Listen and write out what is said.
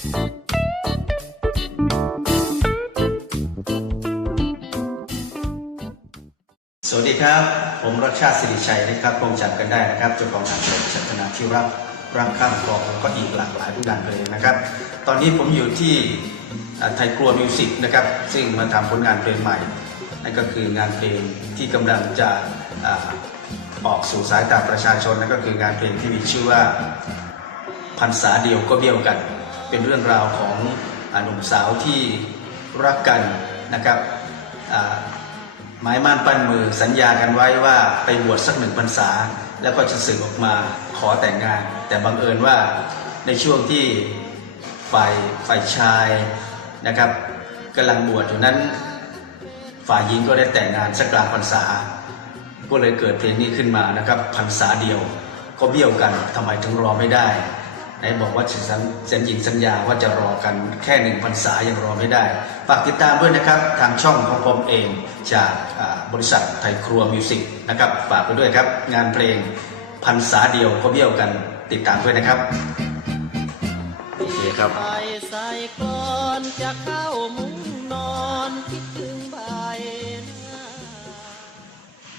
สวัสดีครับ ผมรัชชาติสิริชัยนะครับคงจำกันได้นะครับเจ้าของงานเพลงชัตนาที่รักรักข้ามคลองแล้วก็อีกหลากหลายผลงานเพลงนะครับ ตอนนี้ผมอยู่ที่ไทยครัวมิวสิกนะครับ ซึ่งมาทำผลงานเพลงใหม่ นั่นก็คืองานเพลงที่กำลังจะอออกสู่สายตาประชาชนนั่นก็คืองานเพลงที่มีชื่อว่าพรรษาเดียวก็เบี้ยวกัน เป็นเรื่องราวของอหนุ่มสาวที่รักกันนะครับหมายมั่นปั้นมือสัญญากันไว้ว่าไปบวชสักหนึ่งพรรษา แล้วก็จะสึกออกมาขอแต่งงาน แต่บังเอิญว่าในช่วงที่ฝ่ายฝ่ายชายนะครับกำลังบวชอยู่นั้น ฝ่ายหญิงก็ได้แต่งงานสักกลางพรรษา ก็เลยเกิดเพลงนี้ขึ้นมานะครับพรรษาเดียวก็เบี้ยวกันทำไมถึงรอไม่ได้ ไหนบอกว่าสัญสัญญิงสัญญาว่าจะรอกันแค่หนึ่งพรรษายังรอไม่ได้ฝากติดตามด้วยนะครับ ทางช่องของผมเองจากอ่าบริษัทไทยครัวมิวสิกนะครับฝากไปด้วยครับ งานเพลงพรรษาเดียวก็เบี้ยวกันติดตามด้วยนะครับโอเคครับไปใส่กลอนจะเข้ามุ้งนอนคิดถึงใบ